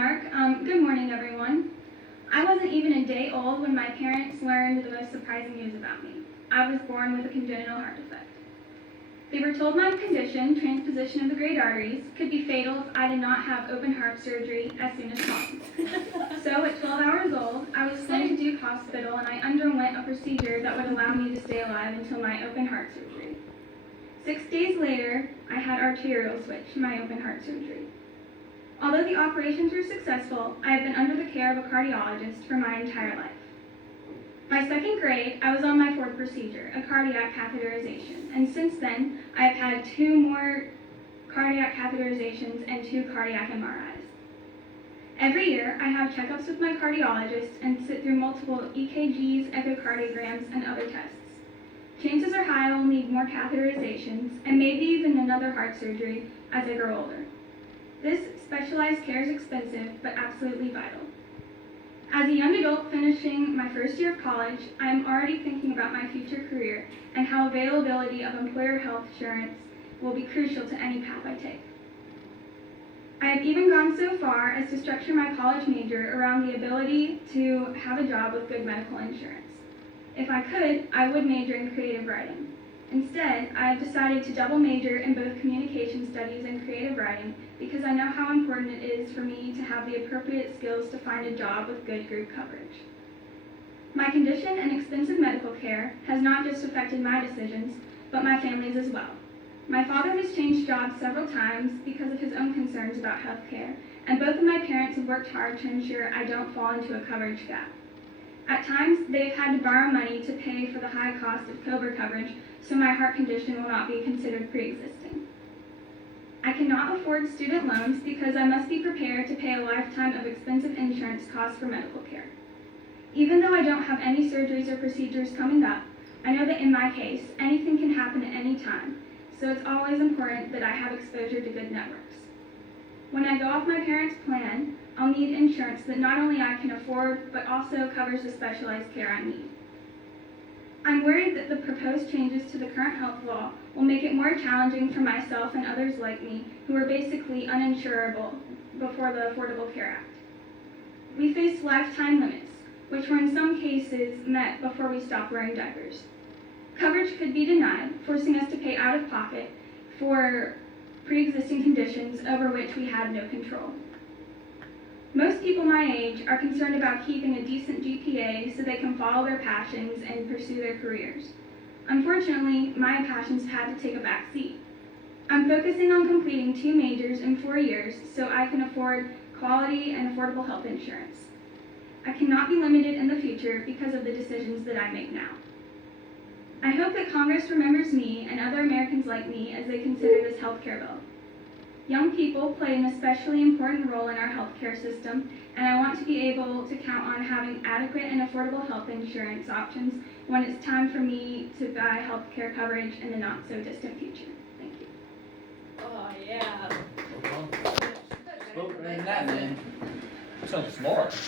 Mark. Good morning, everyone. I wasn't even a day old when my parents learned the most surprising news about me. I was born with a congenital heart defect. They were told my condition, transposition of the great arteries, could be fatal if I did not have open heart surgery as soon as possible. So at 12 hours old, I was flown to Duke Hospital and I underwent a procedure that would allow me to stay alive until my open heart surgery. 6 days later, I had arterial switch, my open heart surgery. Although the operations were successful, I have been under the care of a cardiologist for my entire life. By second grade, I was on my 4th procedure, a cardiac catheterization, and since then, I have had 2 more cardiac catheterizations and 2 cardiac MRIs. Every year, I have checkups with my cardiologist and sit through multiple EKGs, echocardiograms, and other tests. Chances are high I will need more catheterizations and maybe even another heart surgery as I grow older. This specialized care is expensive, but absolutely vital. As a young adult finishing my first year of college, I am already thinking about my future career and how availability of employer health insurance will be crucial to any path I take. I have even gone so far as to structure my college major around the ability to have a job with good medical insurance. If I could, I would major in creative writing. Instead, I have decided to double major in both communication studies and creative writing because I know how important it is for me to have the appropriate skills to find a job with good group coverage. My condition and expensive medical care has not just affected my decisions, but my family's as well. My father has changed jobs several times because of his own concerns about health care, and both of my parents have worked hard to ensure I don't fall into a coverage gap. At times, they've had to borrow money to pay for the high cost of COBRA coverage, so my heart condition will not be considered pre-existing. I cannot afford student loans because I must be prepared to pay a lifetime of expensive insurance costs for medical care. Even though I don't have any surgeries or procedures coming up, I know that in my case, anything can happen at any time, so it's always important that I have exposure to good networks. When I go off my parents' plan, I'll need insurance that not only I can afford, but also covers the specialized care I need. I'm worried that the proposed changes to the current health law will make it more challenging for myself and others like me who are basically uninsurable before the Affordable Care Act. We face lifetime limits, which were in some cases met before we stopped wearing diapers. Coverage could be denied, forcing us to pay out of pocket for pre-existing conditions over which we had no control. Most people my age are concerned about keeping a decent GPA so they can follow their passions and pursue their careers. Unfortunately, my passions had to take a back seat. I'm focusing on completing 2 majors in 4 years so I can afford quality and affordable health insurance. I cannot be limited in the future because of the decisions that I make now. I hope that Congress remembers me and other Americans like me as they consider this health care bill. Young people play an especially important role in our healthcare system, and I want to be able to count on having adequate and affordable health insurance options when it's time for me to buy healthcare coverage in the not-so-distant future. Thank you. Oh, yeah. Spoke right in that, man. So smart.